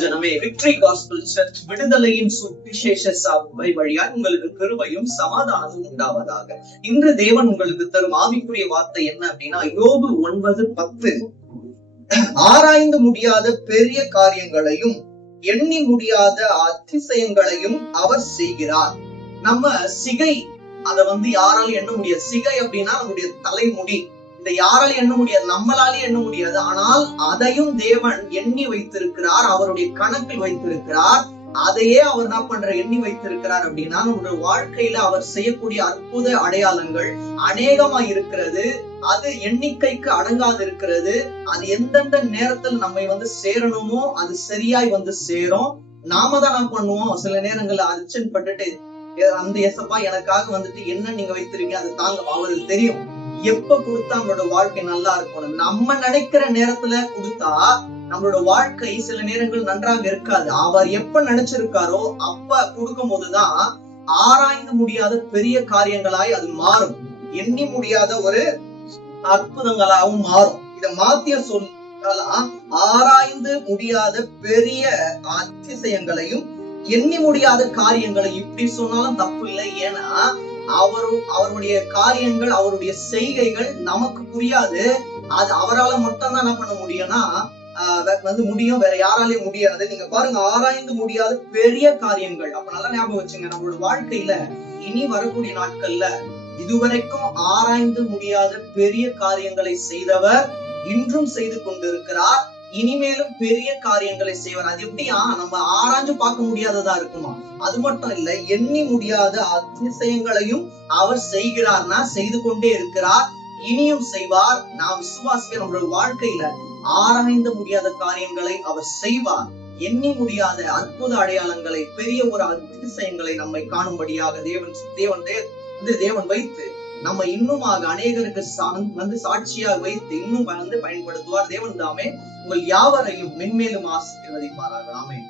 ஜனமே, victory gospel search விடுதலையின் சுவிசேஷ சபை வழியால் உங்களுக்கு கிருபையும் சமாதானமும் உண்டாவதாக. இன்று தேவன் உங்களுக்கு தரும் ஆவிக்குரிய வார்த்தை என்ன அப்படின்னா, யோபு 9:10. ஆராய்ந்து முடியாத பெரிய காரியங்களையும் எண்ணி முடியாத அதிசயங்களையும் அவர் செய்கிறார். நம்ம சிகை அதை யாராலும் எண்ண முடியாது. சிகை அப்படின்னா நம்முடைய தலைமுடி. இதை யாராலும் எண்ண முடியாது, நம்மளாலே எண்ண முடியாது. ஆனால் அதையும் தேவன் எண்ணி வைத்திருக்கிறார், அவருடைய கணக்கில் வைத்திருக்கிறார். அதையே அவர் என்ன பண்ற எண்ணி வைத்திருக்கிறார் அப்படின்னா, நம்முடைய வாழ்க்கையில அவர் செய்யக்கூடிய அற்புத அடையாளங்கள் அநேகமாய் இருக்கிறது. அது எண்ணிக்கைக்கு அடங்காது இருக்கிறது. அது எந்தெந்த நேரத்தில் நம்மை சேரணுமோ அது சரியாய் சேரும். நாம தான் என்ன பண்ணுவோம், சில நேரங்கள்ல அர்ச்சன் பட்டுட்டு அந்த எசப்பா எனக்காக என்ன நீங்க வைத்திருக்கீங்க, அது தாங்க அவருக்கு தெரியும். எப்ப கொடுத்தா நம்மளோட வாழ்க்கை நல்லா இருக்கணும். நம்ம நினைக்கிற நேரத்துல கொடுத்தா நம்மளோட வாழ்க்கை சில நேரங்கள் நன்றாக இருக்காது. அவர் எப்ப நினைச்சிருக்காரோ அப்ப கொடுக்கும் போதுதான் ஆராய்ந்து முடியாத பெரிய காரியங்களாய் அது மாறும். எண்ணி முடியாத ஒரு அற்புதங்களாகவும் மாறும். இத மாத்திய சொல்லலாம், ஆராய்ந்து முடியாத பெரிய அதிசயங்களையும் எண்ணி முடியாத காரியங்களை. இப்படி சொன்னாலும் தப்பு இல்லை. ஏன்னா அவருடைய காரியங்கள், அவருடைய செய்கைகள் நமக்கு புரியாது. அது அவரால் மட்டும் தான் என்ன பண்ண முடியும்னா முடியும், வேற யாராலையும் முடியாது. நீங்க பாருங்க, ஆராய்ந்து முடியாத பெரிய காரியங்கள். அப்ப நல்லா ஞாபகம் வச்சுங்க, நம்மளோட வாழ்க்கையில இனி வரக்கூடிய நாட்கள்ல இதுவரைக்கும் ஆராய்ந்து முடியாத பெரிய காரியங்களை செய்தவர் இன்றும் செய்து கொண்டிருக்கிறார். இனிமேலும் பெரிய காரியங்களை செய்வார். அது எப்படியா, நம்ம ஆராய்ஞ்சு பார்க்க முடியாததா இருக்குமா? அது மட்டும் இல்ல, எண்ணி முடியாத அதிசயங்களையும் அவர் செய்கிறார்னா செய்து கொண்டே இருக்கிறார், இனியும் செய்வார். நாம் விசுவாசிக்க நம்மளோட வாழ்க்கையில ஆராய்ந்து முடியாத காரியங்களை அவர் செய்வார். எண்ணி முடியாத அற்புத அடையாளங்களை, பெரிய ஒரு அதிசயங்களை நம்மை காணும்படியாக தேவன் வைத்து நம்ம இன்னுமாக அநேகருக்கு சாட்சியாக வைத்து இன்னும் பயன்படுத்துவார். தேவன் தாமே உங்கள் யாவரையும் மென்மேலும் ஆசீர்வதிப்பாராக. ஆமென்.